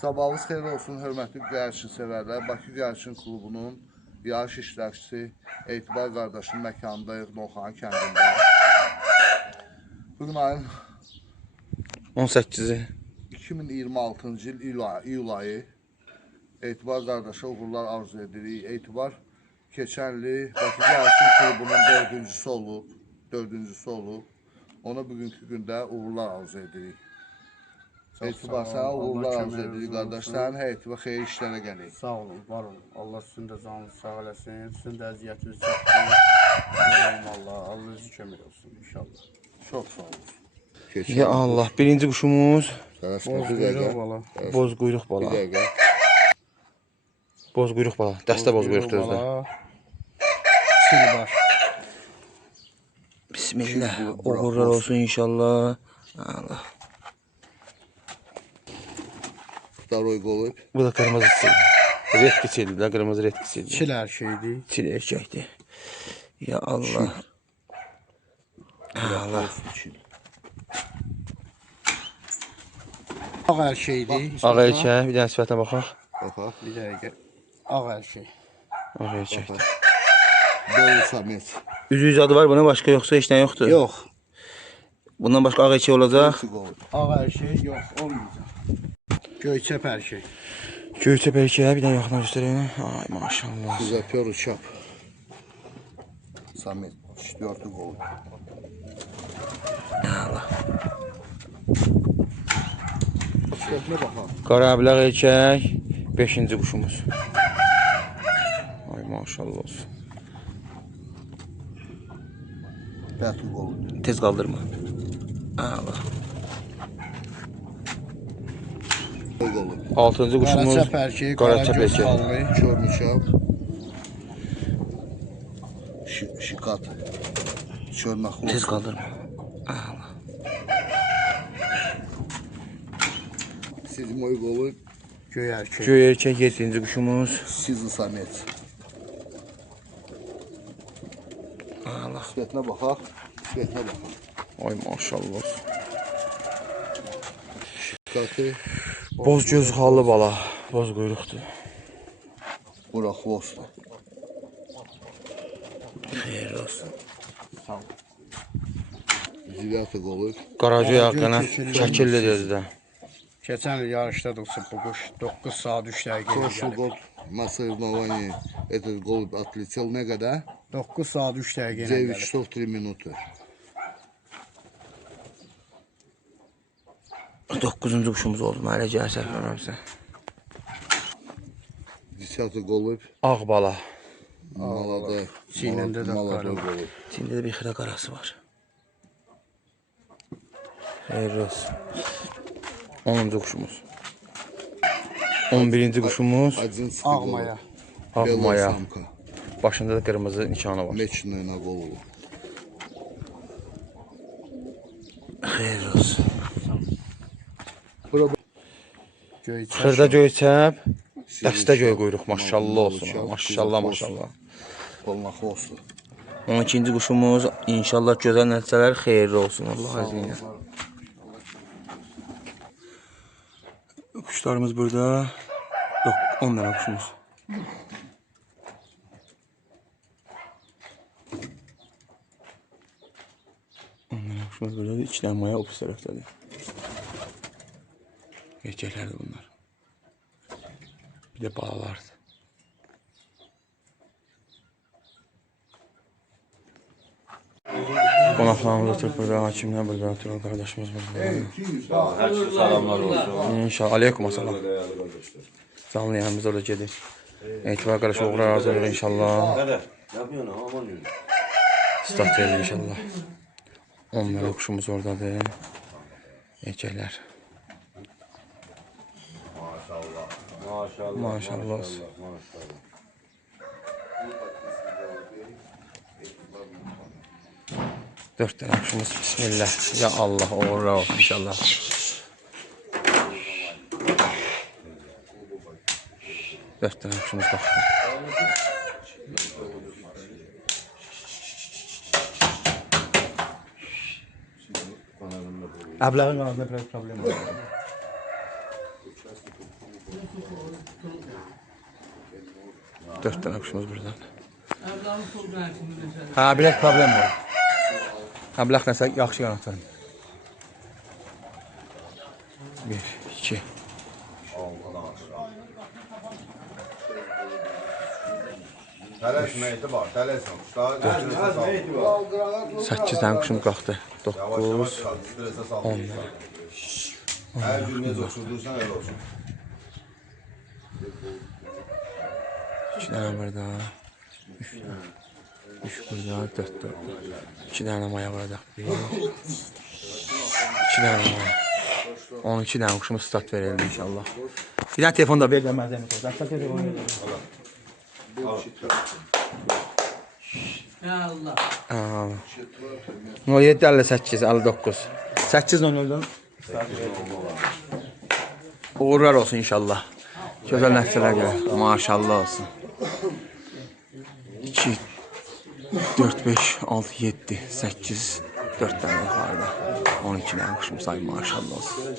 Sabahınız xeyir olsun, hörmətli Göyərçin sevərlər. Bakı Göyərçin klubunun yarış iştirakçısı Etibar qardaşının məkanındayıq, Novxanı kəndində. Bugün ayın 18-i 2026-cı il iyul ayı. Etibar qardaşa uğurlar arzu edirik. Etibar keçən il Bakı Göyərçin klubunun dördüncüsü olub. Ona bugünkü gündə uğurlar arzu edirik. Etibar sənə uğurlar arzu edirik qardaş. Sənin həyatına xeyir işlərə gəlir. Sağ olun, var olun. Allah sizin də canınızı sağ eləsin. Sizin də əziyyətinizi çəksin. Allah özü kömək olsun inşallah. Çox sağ olun. Ya Allah, birinci quşumuz Boz Quyruq bala. boz quyruq Bir bala. dəqiqə. Boz quyruq bala. Dəstə boz quyruqdur özdə. Silbaş. Bismillah. Uğurlar olsun inşallah. Allah. Daroy qolub. Bu da qırmızı çil. Red çildi də, qırmızı red çildi. Çil hər şeydir. Çil erkəkdir. Ya Allah. Allah. Ağ hər şeydir. Ağ erkək, bir dənə sifətinə baxaq. Baxaq. Bir dəqiqə. Ağ hər şey. Ağ erkəkdir. Böyük Samet. Üzü adı var buna, başqa yoxsa heç nə yoxdur? Yox. Bundan başqa ağ erkək olacaq. Ağ hər şey yox, olmayacaq. Göyçəp hər şey. Göyçəp erkəyə bir dənə yaxına göstərəyim. Ay maşallah. Güzel pör çap. Samet. 4 qolub. Allah. Sifətinə baxaq. Qarabiləq erkək, 5-ci quşumuz. Ay maşallah olsun. 5 qolub. Tez qaldırma. Allah. Qolub. 6-cı quşumuz Qaraçap hər şey, qaraçap qaragöz erkək. xallı. Çörmü çap. Şikat. Çörməkli. Tez qaldırma. Allah. Sizmoy qolub. Göy erkək. Göy erkək 7-ci quşumuz. Sizi Samet. Allah. Sifətinə baxaq. Sifətinə baxaq. Ay maşallah olsun. Şikatı. Boz göz xallı bala. Boz quyruqdur. Bura xvostu. Xeyir olsun. Ziviyatı qolub. Qaracı yaqına şəkilli də. Keçən il yarışda da uçub bu kuş 9 saat 3 dəqiqə Прошлый gəlib. год на соревновании этот голубь отлетел на года. 9 saat 3 dəqiqə 9 gəlib. часов 3 минуты. 9-cu quşumuz oldu. Mənə gəl səhvləmirəmsə. 10 голубь. Ağ bala. Молодой. Çiynində də Молодой qarı var. голубь. İçində də bir xira qarası var. Xeyir olsun. 10-cu quşumuz. 11-ci quşumuz 11 Ağ голубь. maya. ağ Белая maya. самка. Başında da qırmızı nişanı var. Меченая на голову. Xeyir olsun. Göyçək. Xırda göyçəb, Сизый dəstə göy шап, quyruq. Maşallah молодой olsun. шап, Maşallah, сизый maşallah. Полнохвостый. 12-ci quşumuz inşallah gözəl nəticələr xeyirli olsun. Allah əzinə. Kuşlarımız burada. Yok, 10 dənə quşumuz. Kuşumuz buradadır. 2 dənə maya o pis tərəfdədir. Erkəklərdir bunlar. Bir də balalardır. Qonaqlarımız oturub burada, hakimlər burada oturur, qardaşımız burada. Hər şey salamlar olsun. İnşallah. Aleykum assalam. Canlı yayımız orada gedir. Etibar qardaş uğurlar arzu edirik inşallah. Qədər? Nə yapıyorsun? Aman yürü. Start edirik inşallah. 10 dənə quşumuz oradadır. Erkəklər. Maşallah. Maşallah olsun. Maşallah. Dört tane kuşumuz. Bismillah. Ya Allah uğurlar olsun inşallah. Dört tane kuşumuz baxdı. Əblağın ağzında biraz problem var. Dört tane kuşumuz burada. Ha, bilək problem var. Ha, bilək nəsə yaxşı qanatlar. 1, 2. Tələsməkdə var, tələsmə. Daha 8 tane kuşum qalxdı. 9, 10. Hər gün necə uçurdursan elə olsun. 2 tane burada. 3 burada, 4 burada. 2 tane maya varacaq. 1, 2 tane maya. 12 tane kuşumuz start verildi inşallah. Bir tane telefon da ver de məzəmət olsun. Dəstək telefon verir. Ya Allah. 07 58 59 800'dan uğurlar olsun inşallah. Güzel nəticələr gəlir. Maşallah olsun. 2 4 5 6 7 8 4 tane yukarıda. 12 tane kuşum say maşallah olsun.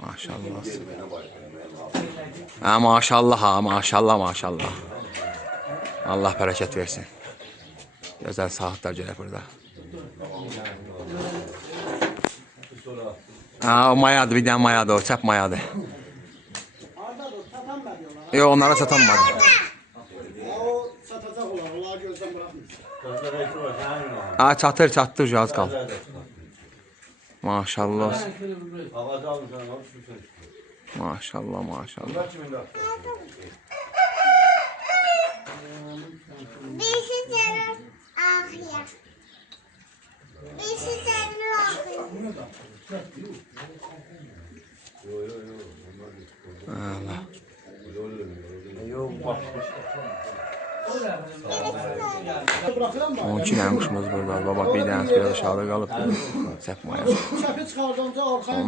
Maşallah olsun. Ha, maşallah ha, maşallah maşallah. Allah bərəkət versin. Gözəl saatlar gəlir burada. Ha, o mayadır, bir dənə mayadır, o çəp mayadır. Yox, onlara satanmadı. O satacaq olar, onları gözdən bırakmır. Ha, çatır, az qaldı. Maşallah olsun. Maşallah, maşallah. Beşi canım ahya. Beşi canım ahya. Allah. 12 tane kuşumuz burada. Baba bir tanesi biraz aşağıda qalıb. Səhv maya. Çəpi çıxardınca arxaya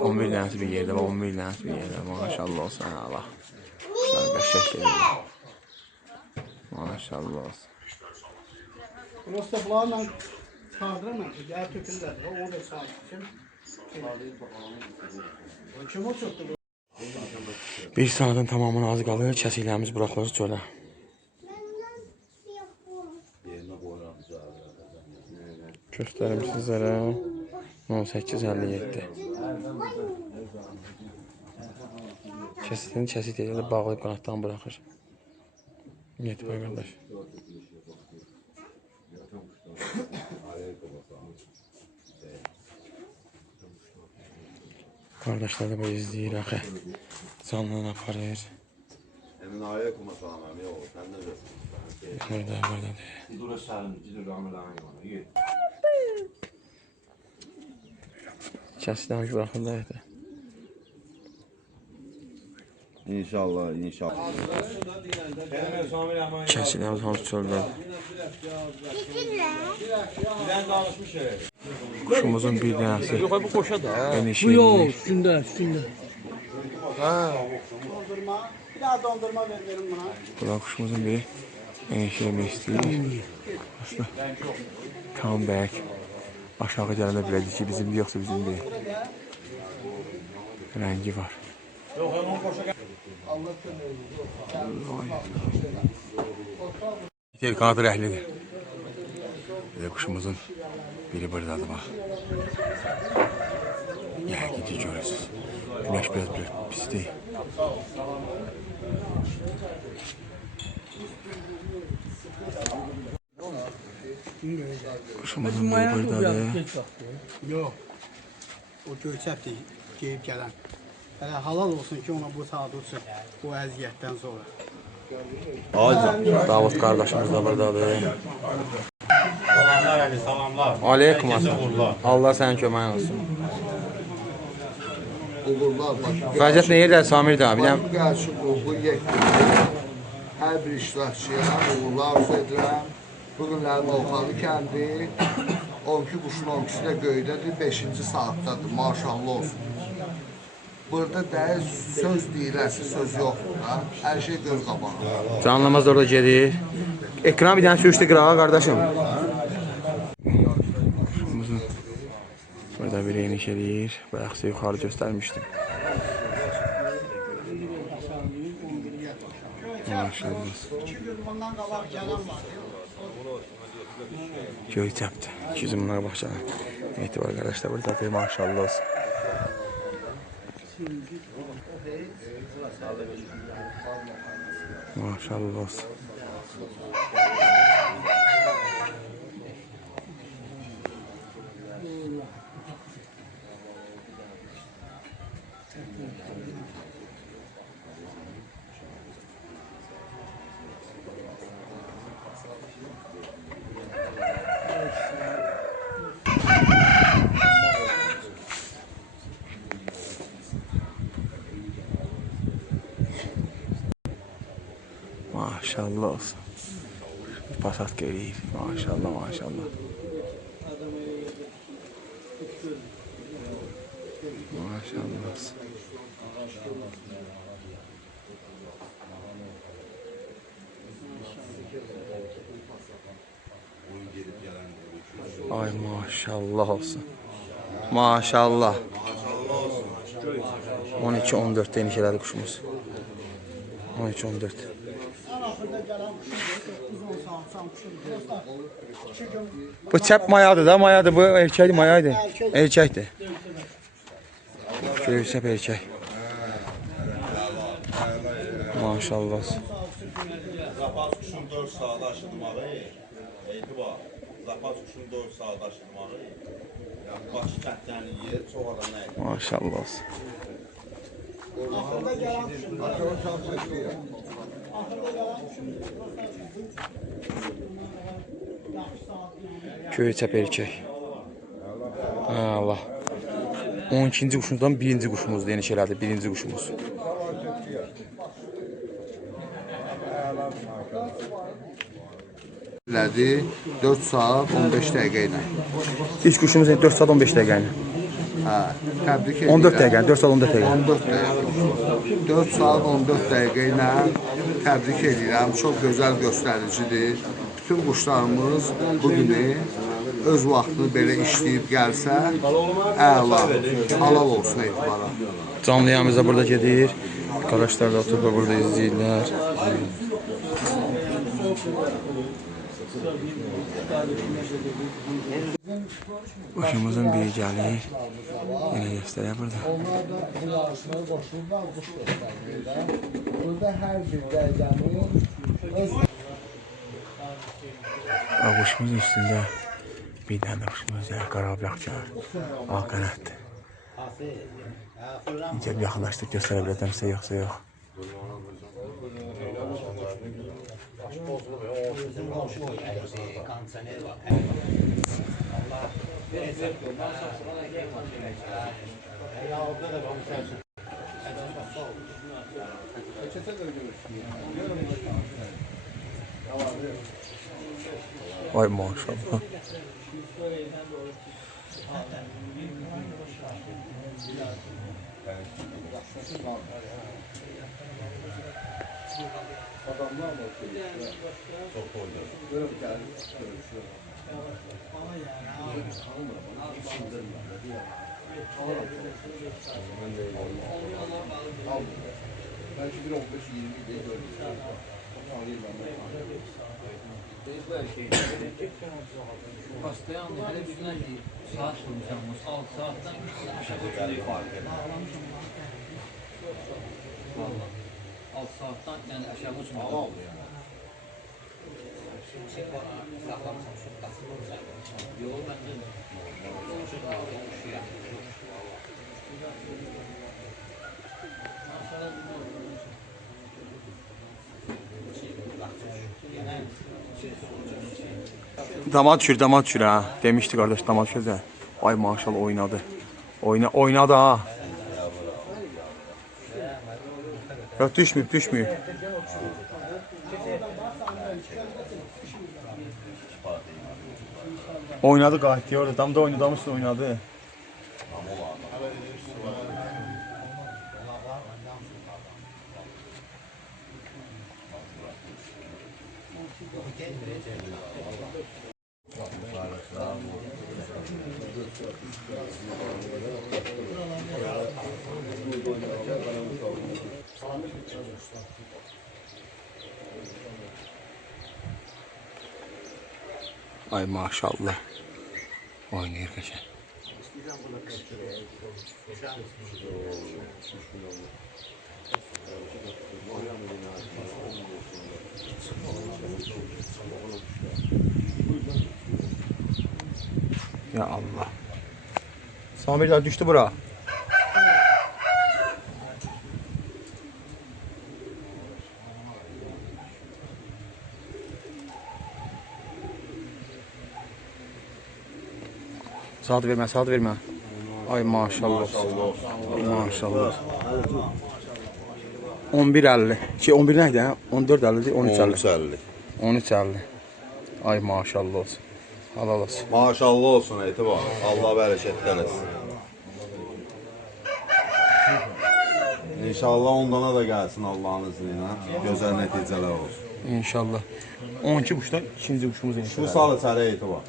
11 tanesi bir yerdə, 11 tanesi bir yerdə. Maşallah olsun Allah. Kuşlar qəşəng gedir. Maşallah olsun. prosta bunlarla çıxardıram. Gəl tökülür. Onu da sakitsin. Kim o çöktü? Bir saatin tamamına az qalır. Kəsiklərimiz buraxılır çölə. Göstərim sizlərə 18:57. Kəsik deyil, bağlayıb qanatdan buraxır. Yetmir qardaş. Qardaşlar da böyle izləyir axı. Canlını aparır. Emin ayə kuma salamam, yox, sən də görsən. Burada. İdura səlim, idur amılan yox. Kəsiklərimiz buraxıldı ayətə. İnşallah. Kəsiklərimiz hamısı çöldə. Kuşumuzun bir dənəsi. Yox, bu qoşa da. Bu yox, üstündə. Dondurma. Bir daha dondurma verin buna. Burada kuşumuzun biri enişləmək istəyir. Come back. Aşağı gələndə biləcək ki, bizimdir, yoxsa bizimdir. Rəngi var. İtər qanadı rəhlidir. Bir de kuşumuzun biri buradadır bax. Yəqin ki görürsünüz. Güneş biraz pis deyil. Kuşumuzun biri buradadır. Yox. O göyçəkdir geyib gələn. Hələ halal olsun ki, ona bu saat uçsun. Bu əziyyətdən sonra. Davud qardaşımız da buradadır. Salamlar. Aleyküm assalam. Allah sənin köməyin olsun. Uğurlar baş. Vəziyyət nə yerdə Samir də abi? Bu gəlsin bu yekdir. Hər bir iştirakçıya uğurlar arzu edirəm. Bugünlərin Oxalı kəndi 12 quşun 12'si də göydədir, 5-ci saatdadır. Maşallah olsun. Burada da söz deyilərsə söz yoxdur da. Hər şey göz qabağında. Canlamaz da orada gedir. Ekran bir dənə sürüşdü qırağa qardaşım. Burada bir eniş eləyir. Bayaqsa yuxarı göstərmişdim. Maşallah. 2 gün bundan qabaq gələn var. Göyçəpdir. 200 minə baxacaq. Etibar qardaşlar buradadır. Maşallah olsun. Maşallah olsun. Maşallah olsun. Pasat geliyor. Maşallah maşallah. Maşallah olsun. Ay maşallah olsun. Maşallah. 12-14 deniş elədi quşumuz. 13-14. Axırda gələn quşun 9-10 saat çamquşur. 2 gün Bu çəp mayadır da, mayadır. Bu erkəkdir, mayaydı. Erkəkdir. Göyçəp erkək. Maşallah. Zapas kuşun 4 saat aşılmağı. Etibar. Zapas kuşun 4 saat aşılmağı. Yəni başı kətlərini yer, çox adam nə edir? Maşallah olsun. axırda gələn quşun Akron çalışıyor. axırda gələn quşun yaxşı saat yəni. Göyçəp erkək. Ha, Allah. 12-ci quşumuzdan 1-ci quşumuz deniş elədi. 1-ci quşumuz. Elədi 4 saat 15 dəqiqə ilə. İlk quşumuz 4 saat 15 dəqiqə ilə. Hə, təbrik edirəm. 14 dəqiqə, 4 saat 14 dəqiqə. 14 dəqiqə. 4 saat 14 dəqiqə ilə təbrik edirəm. Çox gözəl göstəricidir. Bütün quşlarımız bu günü öz vaxtını belə işləyib gəlsə, əla, halal olsun etibara. Canlı yayımız da burada gedir. Arkadaşlar da oturub burada izləyirlər. Quşumuzun biri gəlir. Yine göstərək burada. Onlar da bu yarışmaya qoşulurlar, quş göstərməkdə. Burada hər bir dəqiqənin öz Quşumuz üstündə bir dənə də quşumuz var. Qarabağçı. Ağ qanaddır. Necə bir yaxınlaşdırıb göstərə biləcəmsə yoxsa yox. Ay maşallah. belki bir 15-20 diye görmüşler. Postoyanlı hele bizimle saat bulmuşamız. 6 saatten Valla 6 saatten yani aşağı uçmadı. Yol bence Dama düşür ha. Demişti kardeş dama düşür de. Ay maşallah oynadı. Oynadı ha. Yok düşmüyor. Oynadı gayet diyor. Adam da oynadı, damış da oynadı. Ay maşallah. Oynayır qəşəng. Ya Allah. Samir daha düştü bura. Saat vermə, saat vermə. Ay maşallah. Maşallah. 11.50. 11 nə idi? 14.50, 13.50. 13.50. Ay maşallah olsun. Halal olsun. Maşallah olsun Etibar. Allah bərəkətlər etsin. İnşallah ondana da gəlsin Allah'ın izniyle. Gözəl nəticələr olsun. İnşallah. 12 quşdan ikinci quşumuz Bu inşallah. salı çərə Etibar.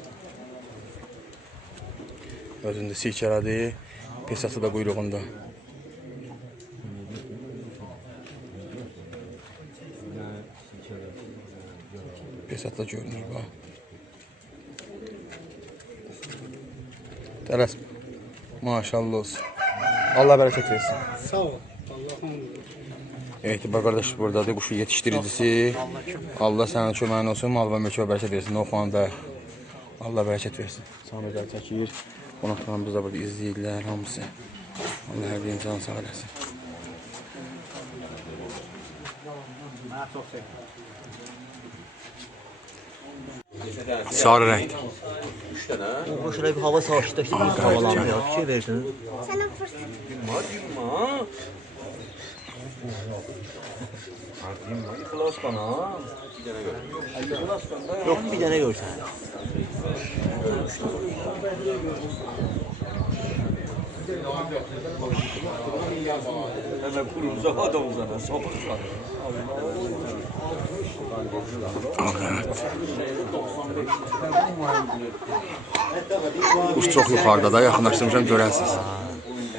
Özündə sirkələdi. Pesası da quyruğunda. Pesat da görünür bax. Tələs. Maşallah olsun. Allah bərəkət versin. Sağ ol. Allah'ım. Etibar qardaş buradadır, quşu yetişdiricisi. Allah sənin köməyin olsun, mal və mülkə bərəkət versin. Oxuanda Allah bərəkət versin. Samirlər çəkir. Qonaqlarımız da burada izləyirlər hamısı. Allah hər birini can sağ eləsin. Sarı rəng. O şöyle bir hava savaştıkta havalanmıyor. Bir şey verdin. Sana fırsat. Yok bir tane görsen. Hemen kurumuza adam uzana. Sokak uzana. Quş çox yuxarıda da, yaxınlaşdırmışam görəsiniz.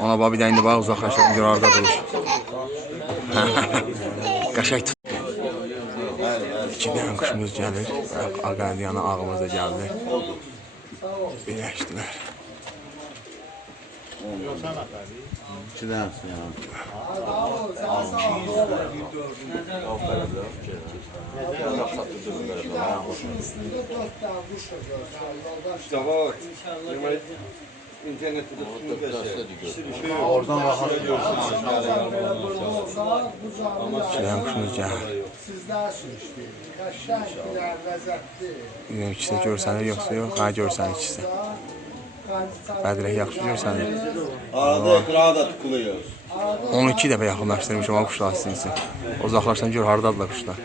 Ona bax bir də indi bax uzaqlaşdım, gör orada durur. Qəşəng tutdu. İki dənə quşumuz gəlir. Aqardiyana ağımız da gəldi. Birləşdilər. İki dənəsin ya. Oradan rahat görürsünüz. İki dənə quşumuz gəlir. Sizlərsin işte. Qəşəngdirlər, ləzzətli. Bilmirəm ikisi də görsənir yoxsa yox. Hə görsən ikisi. Bədirək yaxşı görsənir. Arada ekrana da tıkılıyor. 12 dəfə yaxınlaşdırmışam o quşlar sizin üçün. Uzaqlaşdan gör hardadılar quşlar.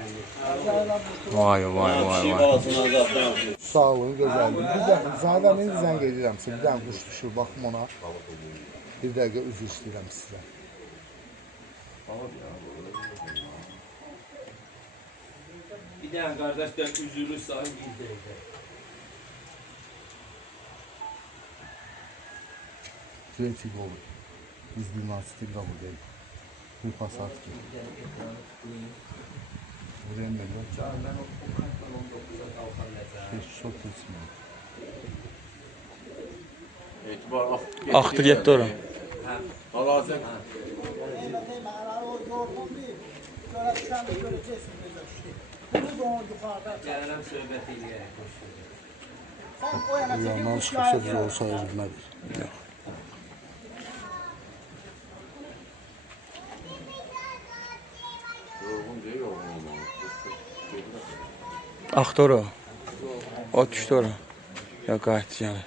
Vay vay vay vay. Balasından zaten. Sağ olun, gözəldir. Bir dəfə, zaten indi zəng edirəm sizə. Bir dənə quş düşür, baxım ona. Bir dəqiqə üzr istəyirəm sizə. Bir tane kardeşten üzülü sahibi gidecek. Tretий голубь. Из 12 голубей. При посадке. Время, да? 630 минут. Axtı getdi ora. Gəlirəm söhbət eləyərək. Yandan çıxırsa biz olsa özülmədir. Axtı ora. O düşdü ora. Ya qayıtdı gəlir.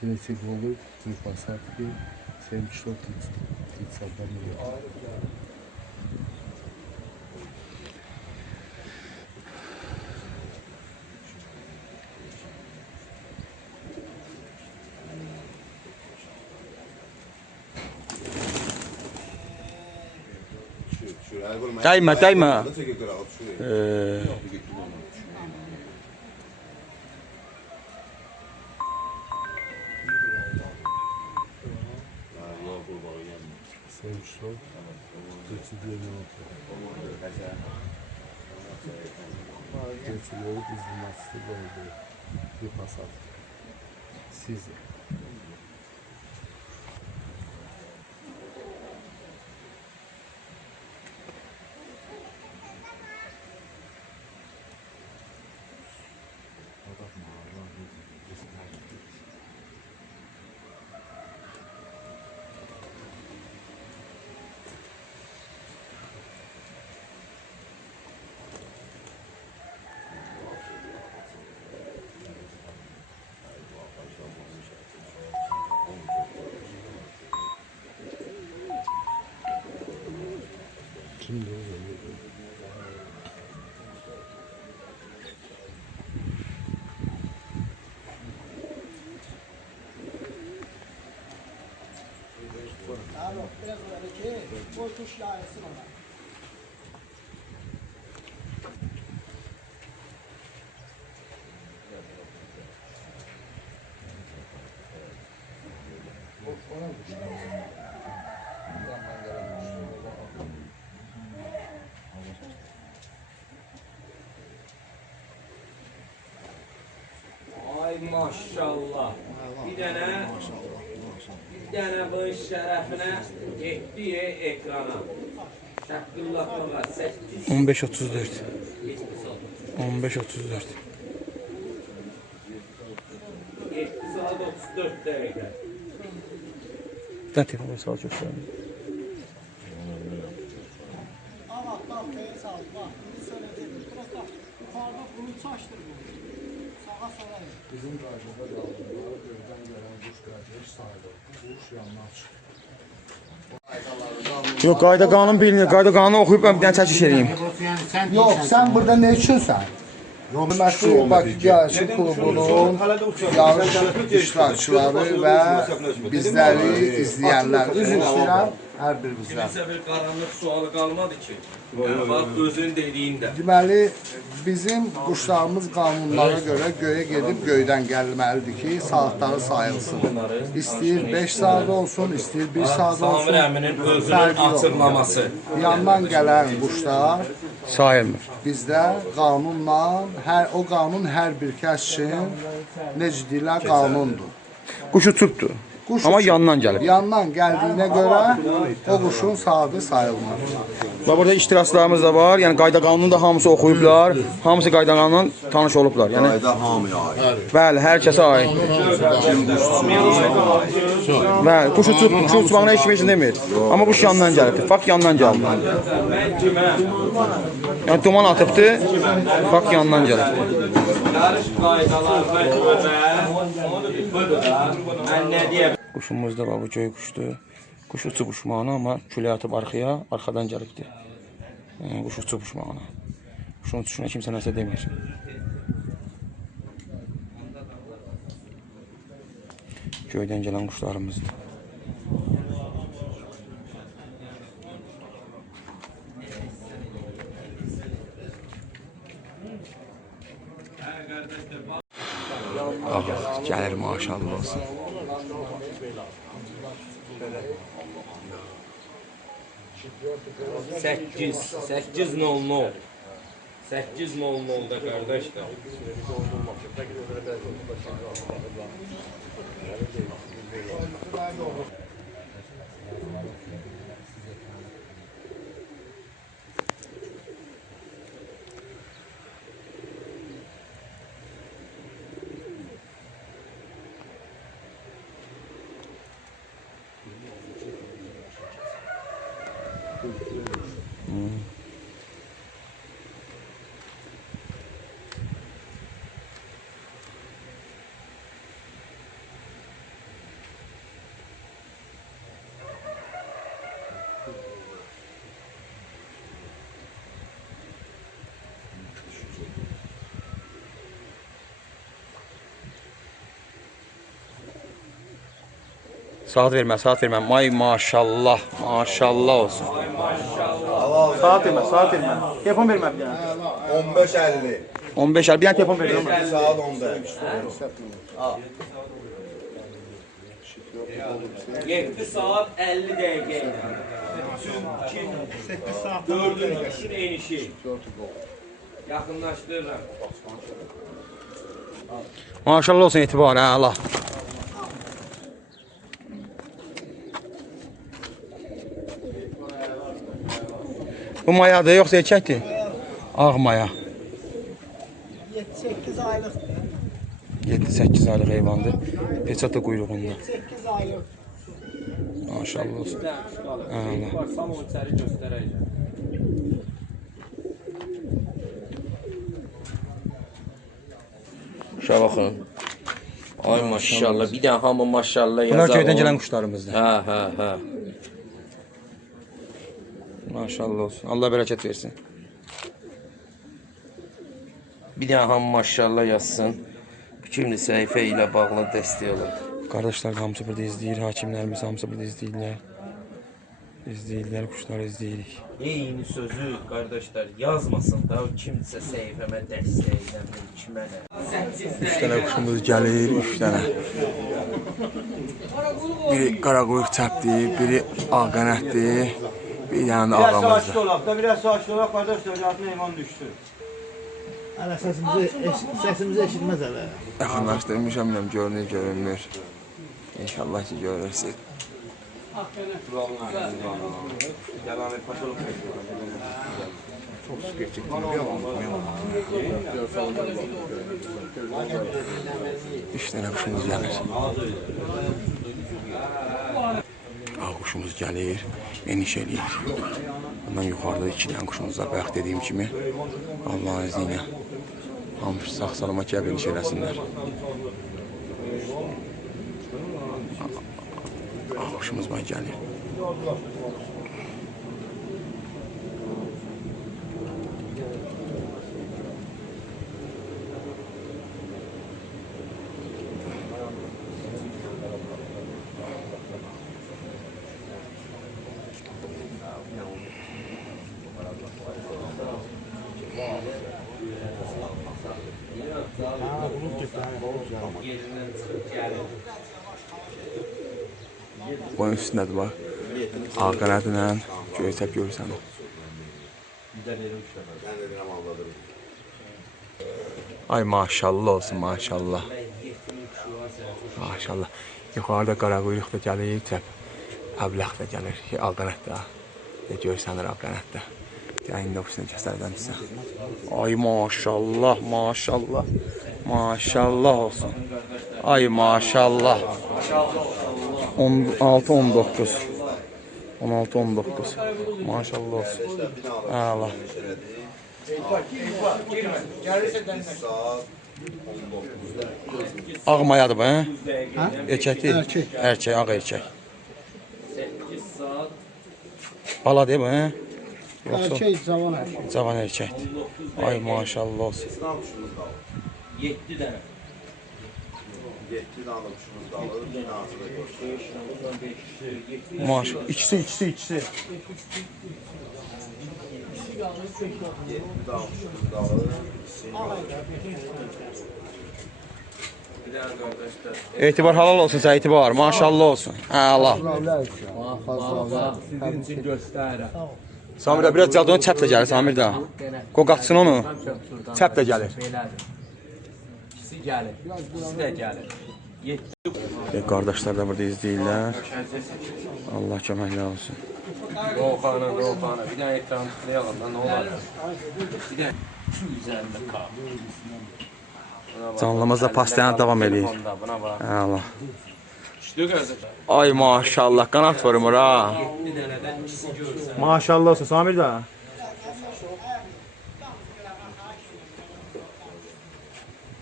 Третий голубь при посадке 7 часов 32 минуты. Dəymə, dəymə. Siz Biraz önceki bu kuş yayılsın ona. Ay maşallah. Bir dənə bunun şərəfinə getdi ekrana. Şəqqıllatmağa 8 15.34. 15.34. 7 saat 34 dəqiqə. Dən telefonu sağ göstərin. Ama bak neye sağ bak. Bunu söyledim. Biraz bak. Yukarıda bunu çaştır bu. Sağa sola. bizim qarşıda qaldılar, gözdən gələn quş qardaş sayılır. Bu quş yandan çıxır. Yox, qayda qanun bilinir. Qayda qanunu oxuyub mən bir dənə çəkiş edeyim. Yox, sən burada nə üçünsən? Hörmətli Bakı Gənclik Klubunun yarış iştirakçıları və bizləri izləyənlər. Üzr istəyirəm hər birimizdən. Kimsə bir qaranlıq sualı qalmadı ki. Bax özün dediyində. Deməli, bizim quşlarımız qanunlara görə göyə gedib göydən gəlməlidir ki, saatları sayılsın. İstəyir 5 saat olsun, istəyir 1 saat olsun. Samir əminin özünün Fərqi yoxdur. açıqlaması. Yandan gələn quşlar Sayılmır. bizdə qanunla, o qanun hər bir kəs üçün necə deyirlər, qanundur. Quş uçubdur. Quş Amma uçub. yandan gəlib. Yandan gəldiyinə görə o quşun saatı sayılmır. Və burada iştirakçılarımız da var. Yəni qayda qanunu da hamısı oxuyublar. Hamısı qayda qanunla tanış olublar. Yəni Qayda hamıya aid. bəli, hər kəsə aid. Bəli, quş uçub, quş uçmağına heç kim heç nə demir. Amma quş yandan gəlibdir. Fakt yandan gəldi. Mən kimə? Yəni duman atıbdı. Fakt yandan gəlib. Yarış qaydalarına görə budur da. Mən nə deyəm? Quşumuz da var, bu göy quşdur. Quş uçub uçmağına, amma külək atıb arxaya, arxadan gəlibdir. Yəni, quş uçub uçmağına. Quşun uçuşuna kimsə nəsə demir. Göydən gələn quşlarımızdır. Ah, gəlir maşallah olsun. Səkkiz 8:00. 8:00'da qardaşlar. Saat vermə, saat vermə. May maşallah, maşallah olsun. Allah Saat vermə, saat vermə. Telefon vermə bir dənə. 15.50. 15 bir dənə telefon verin. Saat 10'da. 7 saat 50 dəqiqə. Bütün 8 saat 4-cü üçün eyni şey. Yaxınlaşdırıram. Maşallah olsun etibar, hə Allah. Bu mayadır, yoxsa erkəkdir? Ağ maya. 7-8 aylıq. 7-8 aylıq heyvandır. Peçat da quyruğunda. 8 aylıq. Maşallah olsun. Allah. Varsam onu içəri göstərəcəm. Şuna baxın. Ay maşallah. Bir dənə hamı maşallah yazar. Bunlar köydən gələn quşlarımızdır. Hə. Maşallah olsun. Allah bərəkət versin. Bir dənə hamı maşallah yazsın. Bütün səhifə ilə bağlı dəstək olur. Qardaşlar hamısı burada izləyir, hakimlərimiz hamısı burada izləyirlər. İzləyirlər, quşları izləyirik. Eyni sözü qardaşlar yazmasın da kimsə səhifəmə dəstək eləmir kimə nə. 3 dənə quşumuz gəlir, 3 dənə. Biri qaraquyruq çəpdir, biri ağ qənətdir, bir dənə də ağamızdır. Biraz saçlı olaq, qardaş dövlətinin heyvan düşdü. Hələ səsimizi eşitməz hələ. Yaxınlaşdırmışam, görünür, görünmür. İnşallah ki görürsünüz. Üç dənə quşumuz gəlir. Ağ quşumuz gəlir, eniş eləyir. Bundan yuxarıda 2 dənə quşumuz var, bayaq dediyim kimi. Allah'ın izniyle. Hamısı sağ salama ki, eniş eləsinlər. Ağ quşumuz bana gəlir. Bunun üstündedir bak. Ağ qanadıyla göğsəb görürsən. Ay maşallah olsun maşallah. Maşallah. Yuxarıda qaraquyruq da gəlir, çəp. Əbləq də gəlir. Ağ qanad da. Görsənir ağ qanad da. Gəlin də ofisini göstərdən sizə. Ay maşallah maşallah. Maşallah olsun. Ay maşallah. 16-19. 16-19. Maşallah olsun. Allah. Ağ mayadır bu, hə? Erkək deyil. Erkək, ağ erkək. 8 saat Bala deyil bu, hə? Erkək, cavan erkək. Cavan erkəkdir. Ay maşallah olsun. 7 dənə. 7 tane kuşumuz kalır. Bir tanesi de koşuyor. Maşallah. İkisi. 7 tane kuşumuz kalır. Bir dənə qardaşlar. Etibar halal olsun sən, etibar. Maşallah olsun. Hə, Allah. Sizin üçün göstərirəm. Samir də biraz caldığını çəp də gəlir, Samir də. Qoqatsın onu. Çəp də gəlir. İkisi gəlir. İkisi də gəlir. 7 Qardaşlar da burada izləyirlər. Allah köməkli olsun. Roxana. Bir dənə ekran tıklayalım da nə olar? Bir dənə 250K. Canlamazda pastayana davam edir. Buna bax. Hə, Allah. İşte qardaş. Ay maşallah, qanat vurmur ha. 7 dənədən ikisi görsən. Maşallah olsun Samir də.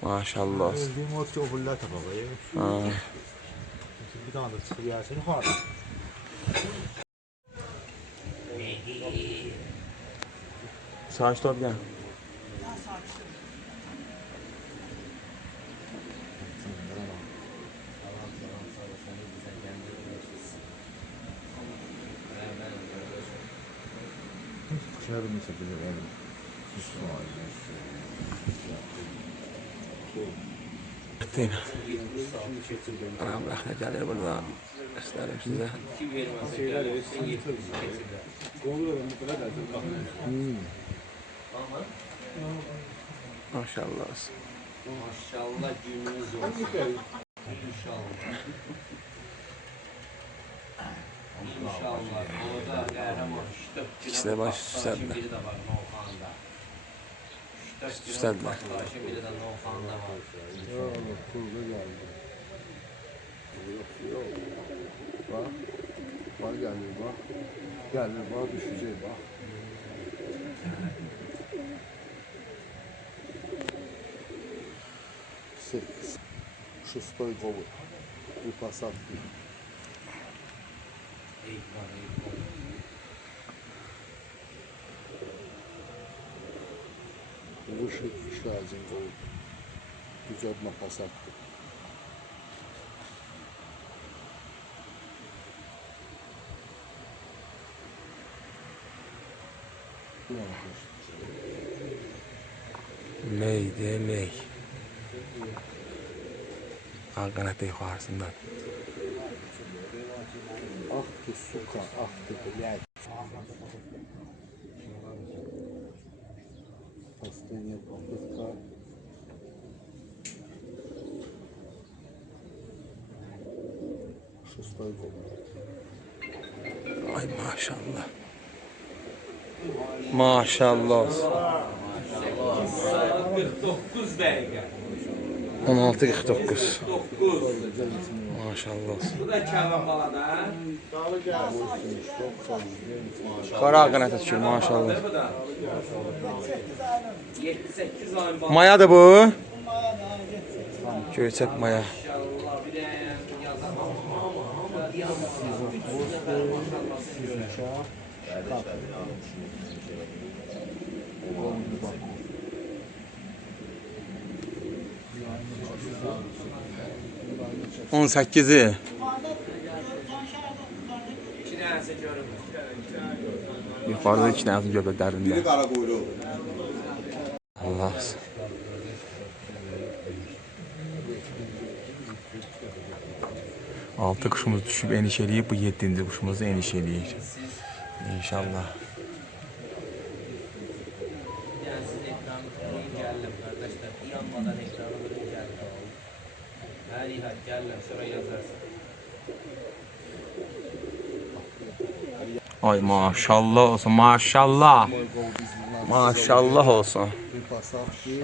Maşallah olsun. Öldüğüm o ki o buller tabağı. Ha. Bir tane de çıkıp yersin yukarıda. Sağ stop gel. Değil. Anam rəxnə gəlir burada. İstərim sizə. Kim verməsə gəlir, sən yetirsən. Maşallah olsun. Maşallah gününüz olsun. İnşallah. İnşallah. Orada qəhrəman İkisi də baş üstədirlər. biri də var Novxanda. Üstədirlər. Başdaşı biri də Novxanda var. Bak gelir bak. Gelir bak düşecek bak. Шестой гол. При посадке. Eyvah, eyvah. Выше еще один гол. Идет на посадку. Mey de mey. Qanat yuxarısından. Ах ты, сука, ах ты, блядь. Последняя попытка. Шестой гол. Ay maşallah. Maşallah olsun. 49 dəqiqə. 16:49. 9. Maşallah olsun. Bu da kebab balada. Qara qanata düşür maşallah. Bu da. 7-8 ayın balı. Mayadır bu. Göyçək maya. İnşallah bir də yazamam. On 8'i. 2 dənəsi görünmür. Yuxarıda 2 dənə göbək Biri dərində. qara quyruq. Allah olsun. Altı kuşumuz düşüb eniş eləyib, bu 7-ci kuşumuz da eniş eləyir. İnşallah. Yəni siz ekranı tutmayın, gəlin qardaşlar. Yanmadan ekranı vurun, gəlin. Hər yer gəlin, sonra yazarsın. Ay maşallah olsun, maşallah. Maşallah olsun. При посадке.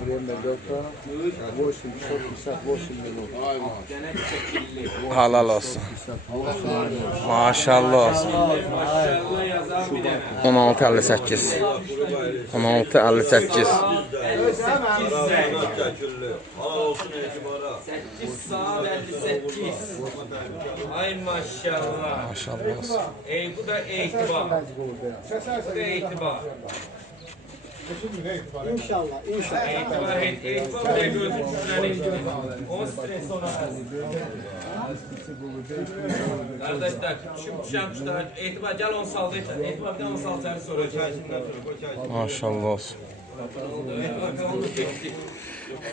Время лета 8 часов 58 минут. Dənək çəkilli. Halal olsun. 58 minut. Maşallah olsun. Maşallah yazan bir dənə. 16:58. 16:58. 58 dəqiqə. Çəkilli. Halal olsun etibara. 8 saat 58. Ay maşallah. Maşallah olsun. Bu da etibar. Bu da etibar. İnşallah, inşallah. Etibar, etibar da gözü güçlənir. O stres ona Qardaşlar, düşəm kuşlar. Etibar, gəl 10 salda. Etibar, bir də 10 sal səni soracaq. Maşallah olsun. Bakalım getdi.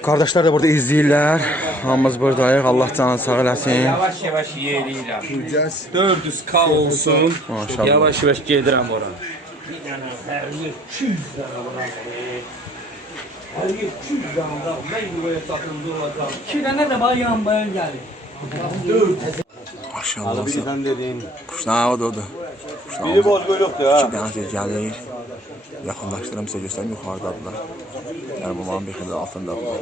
Qardaşlar da burada izləyirlər. Hamımız buradayıq. Allah canını sağ eləsin. Yavaş yavaş yeriyirəm. Gülcəs. 400K olsun. Maşallah. Yavaş yavaş gedirəm ora. Bir dənə hər 200 dənə bura. Hər 200 dənə bura. Mən yuvaya satımda olacaq. 2 dənə də var yan bayan gəlir. Maşallah olsun. Sən dedin. Kuşlar odur. Biri boz quyruqdur ha. 2 dənə gəlir. Yaxınlaşdırım sizə göstərim, yuxarıdadılar. Yəni bu manın bir xeyli altındadılar.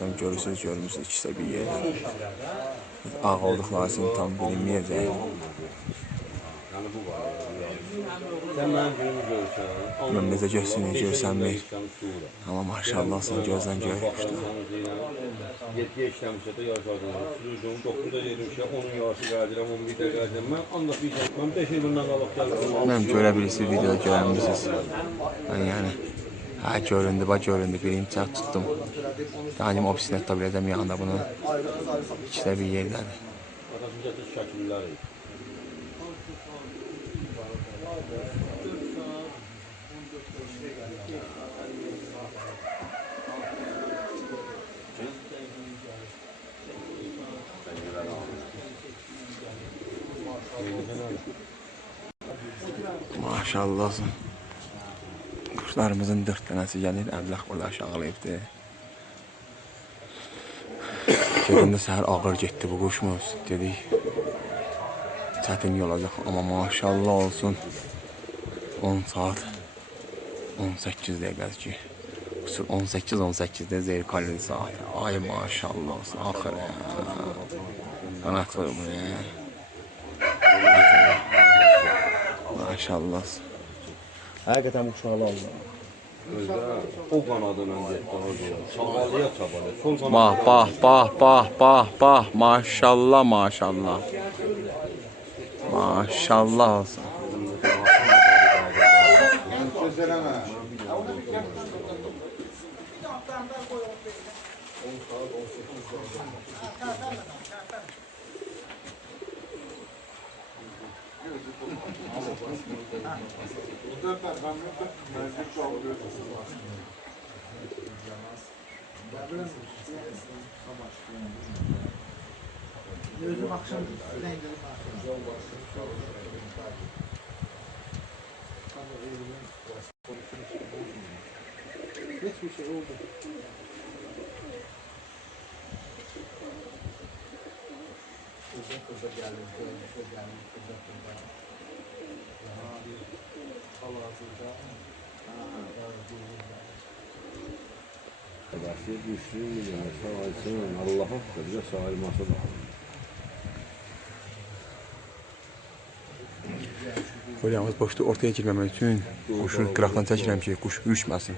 Yəni görürsünüz, ikisi də bir yerdə. Ağ olduqları için tam bilinməyəcək. Mən necə görsənmir. Amma maşallah olsun, gözdən görmüşdür. 7 işləmişə də yaşadım. Sürücüm 9-da yemişə, onun yaşı qədirəm, 11-də qədirəm. Mən anlatmayacağım. Mən 5 il bundan qabaq gəldim. Mən görə bilirsiniz, videoda görənmişsiniz. Yəni, hə göründü, göründü. Birinci çək tuttum. Danim ofisinə tuta biləcəm yanında bunu. İkisi də bir yerdədir. Adamın gətir şəkilləri. Maşallah olsun. Kuşlarımızın 4 tanesi gelir. Əbləq burada aşağılayıbdır. Gedəndə səhər ağır getdi bu quşumuz. Dedik çətin yol olacaq amma maşallah olsun 10 saat 18 dəqiqədir ki 18-18'de zeyr kalori saat. Ay maşallah olsun axır ya. Qanat vurur buraya. Maşallah olsun. Həqiqətən bu uşaqlar oldu. Özdə o qanadına getdi. Çabalıya. Sol Bah. Maşallah maşallah. Maşallah olsun. Gözüm akşam hiçbir şey oldu. Kıza geldim. Başı düşsün, sağ Allah'a bize sağılması lazım. Qoyağımız boşda ortaya girməmək üçün quşun qıraqdan çəkirəm ki, quş üşməsin.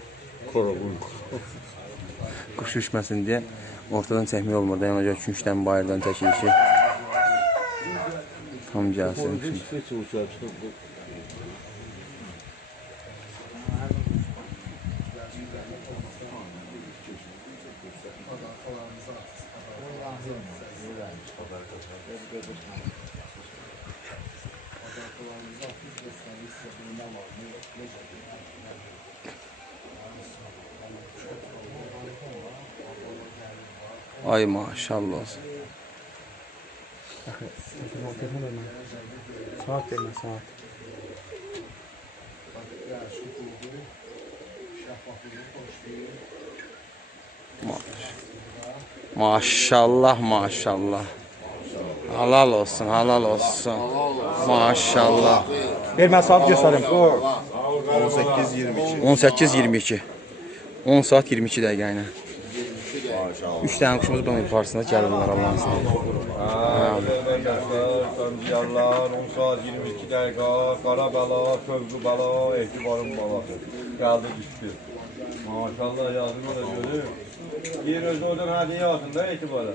Quş üşməsin deyə ortadan çəkmək olmur. Dayanacaq küncdən, bayırdan çəkilir ki, tam gəlsin. Ay maşallah olsun. Saat vermə, saat. Maşallah maşallah. Halal olsun, halal olsun. Maşallah. Vermə, saat göstərim. 18-22. 10 saat 22 dəqiqə ilə. 3 tane kuşumuz bunun yukarısında gəlirlər Allah'ın izniyle. Sancılarlar, 10 saat 22 dəqiqə, qara bala, kövgü bala, etibarın balası. Gəldi düşdü. Maşallah yazını da görür. Yer özü oradan hediye atın da etibarı.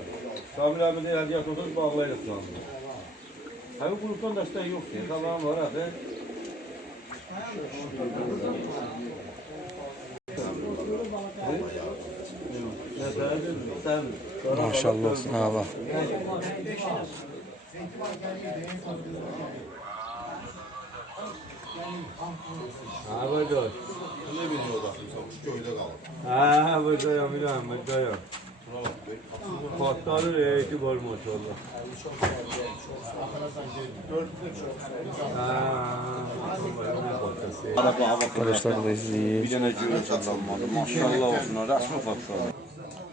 Samir abi de hediye atın, bağlayırız sanırım. Hem gruptan destek yok diye, tamam var abi. Maşallah olsun. Ha bak. Ha burada. Ne biliyor da şu köyde kalır. Ha burada ya bilmem burada ya. Patları etibar maşallah. Arkadaşlar da izleyip. Bir dənə görüş adammadı. Maşallah olsun. Rəsmi patladı.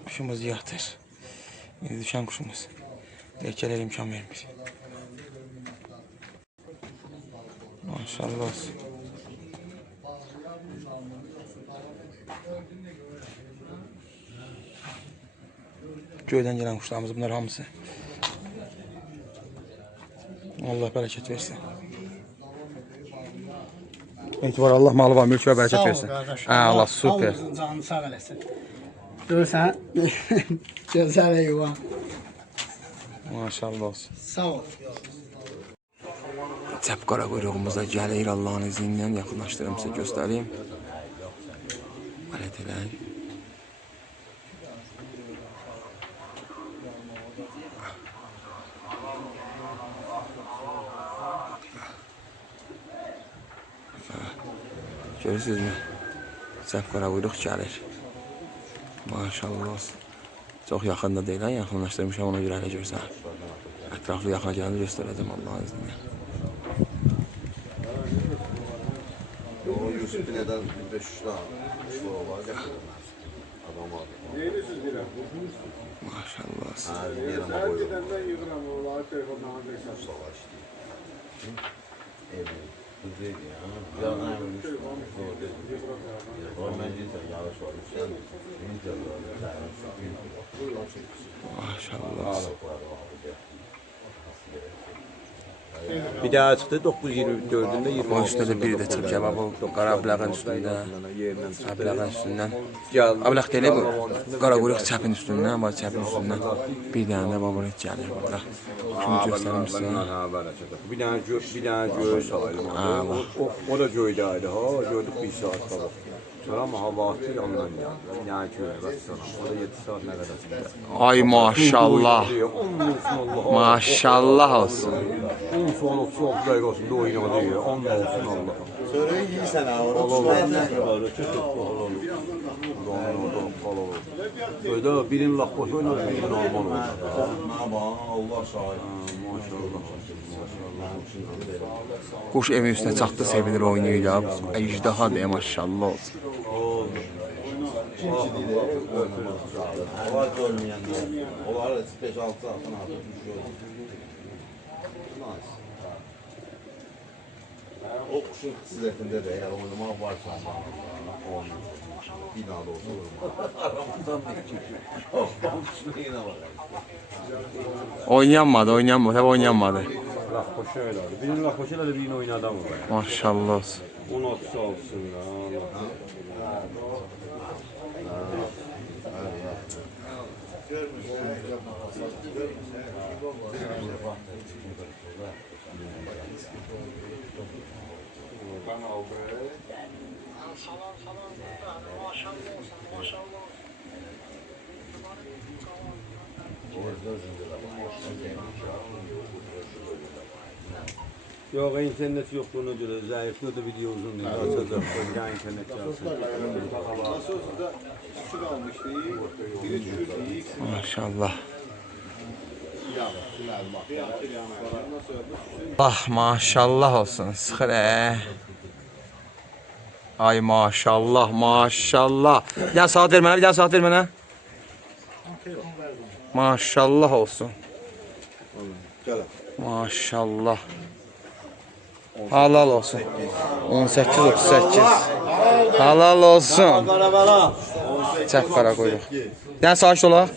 Kuşumuz yatır. İndi düşən kuşumuz. Erkələr imkan vermir. Maşallah olsun. Göydən gələn kuşlarımız bunlar hamısı. Allah bərəkət versin. Etibar Allah malı var, mülk və bərəkət versin. Allah super. Canını sağ eləsin. Görürsən, gözəl yuva. Maşallah olsun. Sağ ol. Çəp qara quyruğumuza gəlir Allah'ın izniyle. Yaxınlaşdırım sizə göstəreyim. Belə deyək. Görürsünüzmü? Səhv qara quyruq gəlir. Maşallah olsun. Çox yaxında deyil, ha? Yaxınlaşdırmışam ona görə elə görsən. Ətraflı yaxına gələni göstərəcəm Allah'ın izniyle. O Yusuf Binədən 500 daha var, gətirməz. Adam var. Maşallah olsun. Yerime koyuyorum. Savaş değil. Evi. Güzel ya. Yanına evmiş. Normal değil de yağış var. Maşallah olsun. Bir daha çıxdı 924-də 20. Onun üstündə də bir də çəp kebabı qara ablağın üstündə. Ablağın üstündən. Ablaq deyil bu. Qara quyruq çəpin üstündən, amma çəpin üstündən bir dənə də babaret gəlir burada. Kimi göstərmişsə. Bir dənə göy salayım. O da göydəydi ha. Gördük bir saat qabaq. Sonra ama hava atı yandan geldi. Yani köye baksana. O da 7 saat ne kadar çıktı. Ay maşallah. Maşallah olsun. 10 son 30 dakika olsun da oynadı diyor. 10 olsun Allah'ım. Sonra yiysen ha. Öyle birinin laf boş oynadı, birinin normal oynadı. Allah şahit. Maşallah. Quş evin üstünə çatdı, sevilir oynayır. Ejdaha deyə maşallah olsun. Onlar görmeyenler. Onlar 5-6 saatın artık düşüyor. O kuşun kısletinde de eğer oynamak varsa binada olsa aramızdan bekliyor. Kuşuna yine var. Oynanmadı, tabi oynanmadı. Laf boş öyle oldu. Birinin laf boş öyle birinin oynadı ama. Maşallah olsun. 10 30 olsun ya. Yok internet yokluğuna göre zayıflıyor da video uzun değil. Açacak. Ya internet çalsın. Maşallah. Ah maşallah olsun. Sıxır Ay maşallah, maşallah. Bir dənə saat ver mənə, bir dənə saat ver mənə. Maşallah olsun. Maşallah. Halal olsun. 18-38. Halal olsun. Çək qara quyruq. Bir dənə sakit olaq.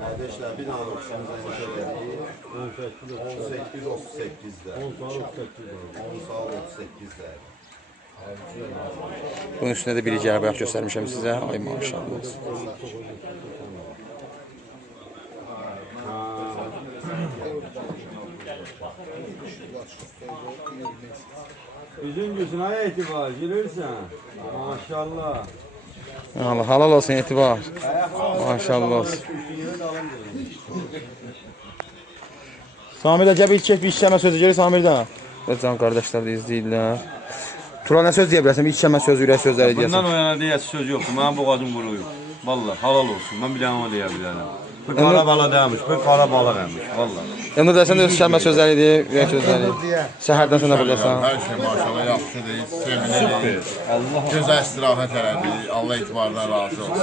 Kardeşler bir daha baksanıza şöyle 18-38'de 10 saat 38'de Bunun üstündə də bir icra bayaq göstərmişəm sizə. Ay maşallah olsun. Üzüm gözün ay etibar gelirsen. Maşallah. Allah halal olsun etibar. Maşallah olsun. Samir'də gəl bir keyf bir işləmə sözü gəlir Samir'də. Can qardaşlar da izləyirlər. Tural nə söz deyə bilərsən? Bir işləmə sözü, ürək sözləri deyəsən. Bundan o yana deyəsi söz yoxdur. Mənim boğazım quruyub. Vallahi halal olsun. Mən bir dənə o deyə bilərəm. Bu qara bala demiş, bu qara bala demiş. Vallahi. Yanında deyəsən də öz işləmə sözləridir, ürək sözləri. Səhərdən sonra bilirsən. Hər şey maşallah yaxşıdır, sevinirik. Gözəl istirahət elədik. Allah etibardan razı olsun.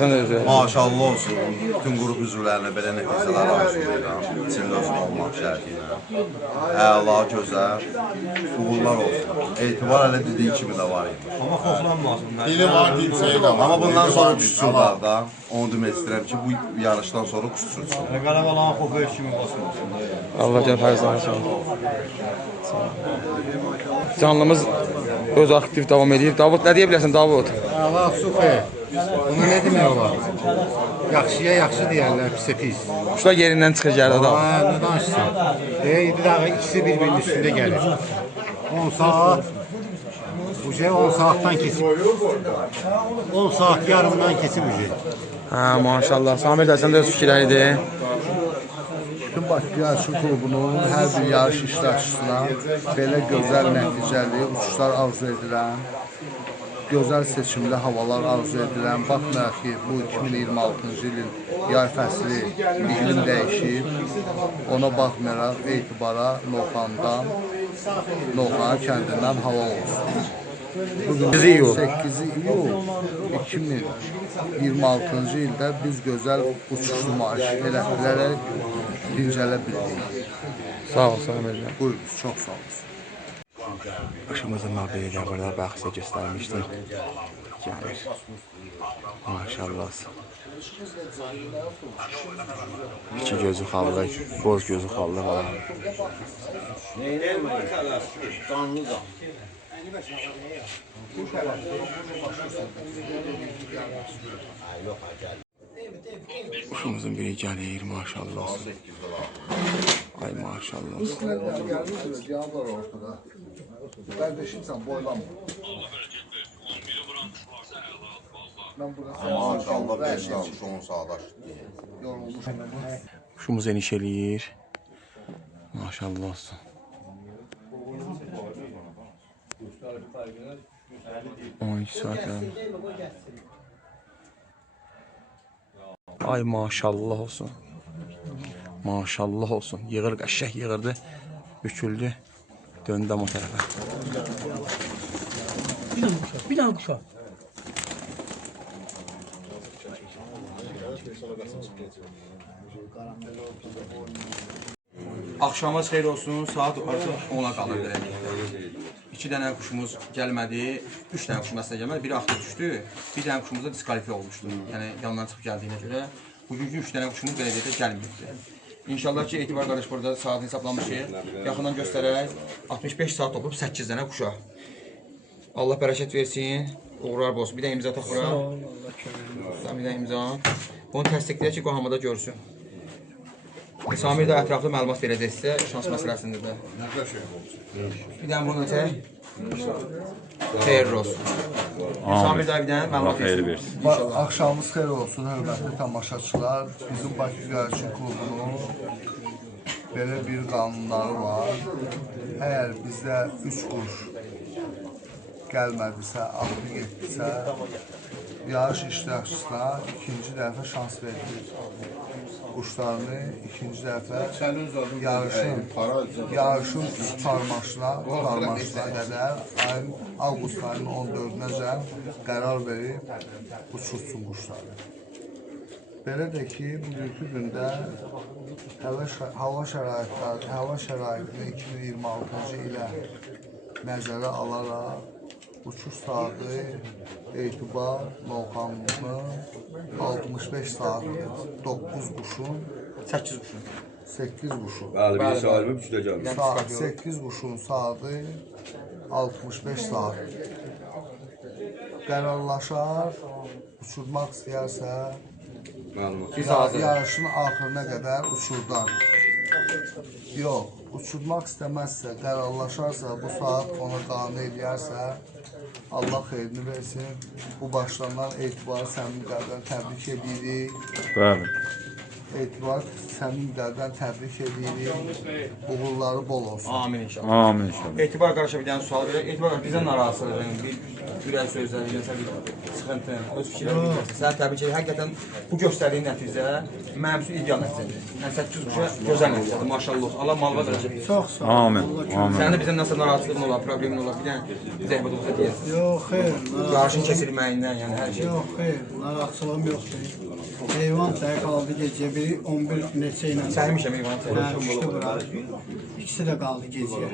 Sən də özü. Maşallah olsun. Bütün qrup üzvlərinə belə nəticələr arzulayıram. İçində özüm olmaq şərti ilə. Əla, gözəl, uğurlar olsun. Etibar elə dediyi kimi də var idi. Amma xoşlanmasın. Dili var, dilçəyi də var. Amma bundan sonra uçuşurlar da. Onu demək istəyirəm ki, bu yarışdan sonra uçuşursun. Qara balanın xofu heç kimi basmasın. Allah can fərzanı sağ Canlımız öz aktiv devam edir. Davud nə deyə bilərsən Davud? Allah super. Buna ne demək olar? Yaxşıya yaxşı deyərlər, pisə pis. Kuşlar yerindən çıxır gəlir adam. Ne danışsın? İndi daha ikisi bir-birinin üstündə gəlir. 10 saat. Bu şey 10 saatdan keçib. 10 saat yarımdan keçib bu şey. Ha maşallah. Samir də sən də öz fikirləridir. bizim Bakı Yarışı Klubunun hər bir yarış iştirakçısına belə gözəl nəticəli uçuşlar arzu edirəm. Gözəl seçimli havalar arzu edirəm. Baxmayaraq ki, bu 2026-cı ilin yay fəsli iqlim dəyişib. Ona baxmayaraq etibara Novxana kəndindən hava olsun. Bugün 8 iyul 2026-cı ildə biz gözəl uçuş nümayiş elətdirərək dincələ bildik. Sağ ol, Samircan. Buyurunuz, çox sağ olun. Başımızın mağduriyyətə burada baxısa göstərmişdim. Gəlir. Maşallah. İki gözü xallı, boz gözü xallı var. Kuşumuzun biri gəlir, maşallah. Ay maşallah. Yağlar ortada. Kardeşimsən, boylanma. Maşallah 5 qalmış 10 saat aşdı. Kuşumuz eniş eləyir. Maşallah olsun. Ay maşallah olsun. Maşallah olsun. Yığır, qəşəng yığırdı. Büküldü. Döndüm o tərəfə. Bir dənə quşa. Axşamınız xeyir olsun. Saat artıq 10-a qalır dedik. 2 dənə quşumuz gəlmədi. 3 dənə quşumuz əslində gəlmədi. Biri axtı düşdü. Bir dənə quşumuz da diskalifiyə olmuşdu. Yəni yanından çıxıb gəldiyinə görə. Bugünkü 3 dənə quşumuz belə deyək gəlməyibdi. İnşallah ki, Etibar qardaş burada saatını hesablamışıq. Yaxından göstərək. 65 saat topub 8 dənə quşa. Allah bərəkət versin. Uğurlar olsun. Bir də imza taxıraq. Bir də imza. Bunu təsdiqləyək ki, qohamada görsün. Samir də ətraflı məlumat verəcək sizə, şans məsələsində də. Bir dənə bunu ötək. Xeyirli olsun. Samir də bir dənə məlumat versin. Axşamınız xeyir olsun, hörmətli tamaşaçılar. Bizim Bakı Yarışı Klubunun belə bir qanunları var. Əgər bizdə 3 quş gəlmədisə, axtı getdisə, yarış iştirakçısına ikinci dəfə şans verilir. Quşlarını ikinci dəfə yarışın tutarmasına qədər avqust ayının 14-nəcən qərar verib uçursun quşları. Belə də ki, bugünkü gündə hava şəraitini 2026-cı ilə nəzərə alaraq uçuş saatı Etibar Novxanının 65 saatdir. 9 quşun 8 quşun. 8 quşun. Bəli, bir sahibi üçdə gəlmiş. 8 quşun saatı 65 saatdir. Qərarlaşar, uçurmaq istəyərsə yarışın axırına qədər uçurdar. Yox, uçurmaq istəməzsə, qərarlaşarsa, bu saat ona qane edərsə, Allah xeyrini versin. Bu başlanan Etibarı səmimi qəlbdən təbrik edirik. Bəli. Etibar səmimi qəlbdən təbrik edirik. Uğurları bol olsun. Amin inşallah. Amin inşallah. Etibar qardaşa bir dənə sual verək. Etibar qardaş bizdən narahatsızlığın, bir ürək sözləri, bir sıxıntı, öz fikirlərini bildirsin. Səni təbrik edir. Həqiqətən bu göstərdiyin nəticə mənim üçün ideal nəticədir. Yəni 8 quşa gözəl nəticədir. Maşallah olsun. Allah malva verəcək. Çox sağ ol. Amin. Amin. Sənin də bizdən nəsə narahatsızlığın olar, problemin olar. Bir dənə zəhmət olsa deyəsən. Yox, xeyr. Yarışın keçirilməyindən, yəni hər şey. Yox, xeyr. Narahatçılığım yoxdur. Heyvan təq qaldı gecəyə. Biri 11 neçə ilə. Səhmişəm heyvanı Hə, düşdü bura. İkisi də qaldı gecəyə.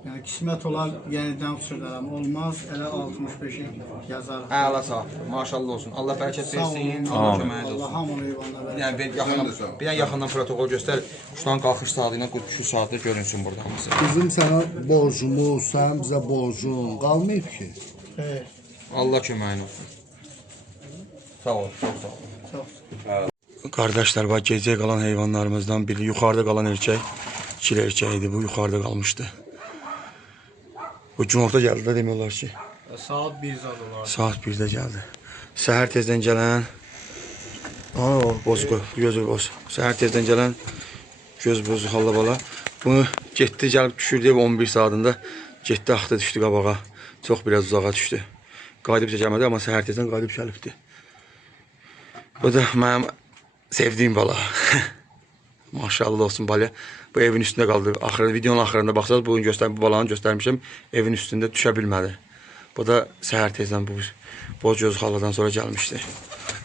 Yəni qismət olar yenidən uçurdaram. Olmaz, elə 65-i yazarıq. Əla sağ. Maşallah olsun. Allah bərəkət versin. Allah köməyiniz Allah olsun. hamını heyvanlara. Yəni bir dənə yaxından protokol göstər. Quşların qalxış saatı ilə şu saatda görünsün burada hamısı. Bizim sənə borcumuz, sən bizə borcun qalmayıb ki. Xeyr. Allah köməyin olsun. Sağ ol, çox sağ ol. Çox. Qardaşlar, bax gecəyə qalan heyvanlarımızdan biri yuxarıda qalan erkək, ikili erkək idi. Bu yuxarıda qalmışdı. Bu günorta gəldi də demək olar ki. Saat 1-də olar. Saat 1-də gəldi. Səhər tezdən gələn boz qoy, gözü boz. Səhər tezdən gələn Göz bozu halla bala. Bunu getdi, gəlib düşürdü 11 saatında. Getdi, axdı düşdü qabağa. Çox biraz uzağa düşdü. Qayıdıb gəlmədi, amma səhər tezdən qayıdıb gəlibdi. Bu da mənim sevdiyim bala. Maşallah olsun balya. Bu evin üstündə qaldı. Axırında, videonun axırında baxsaq, bugün bu balanı göstərmişəm. Evin üstündə düşə bilmədi. Bu da səhər tezdən bu boz göz xaladan sonra gəlmişdi.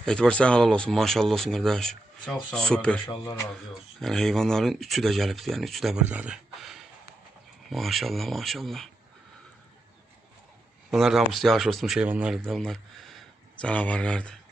Etibar sən halal olsun, maşallah olsun qardaş. Çox sağ ol. Super. Allah razı olsun. Yəni heyvanların üçü də gəlibdi, yəni üçü də buradadır. Maşallah, maşallah. Bunlar da hamısı yavaş olsun heyvanlardır da, bunlar canavarlardır.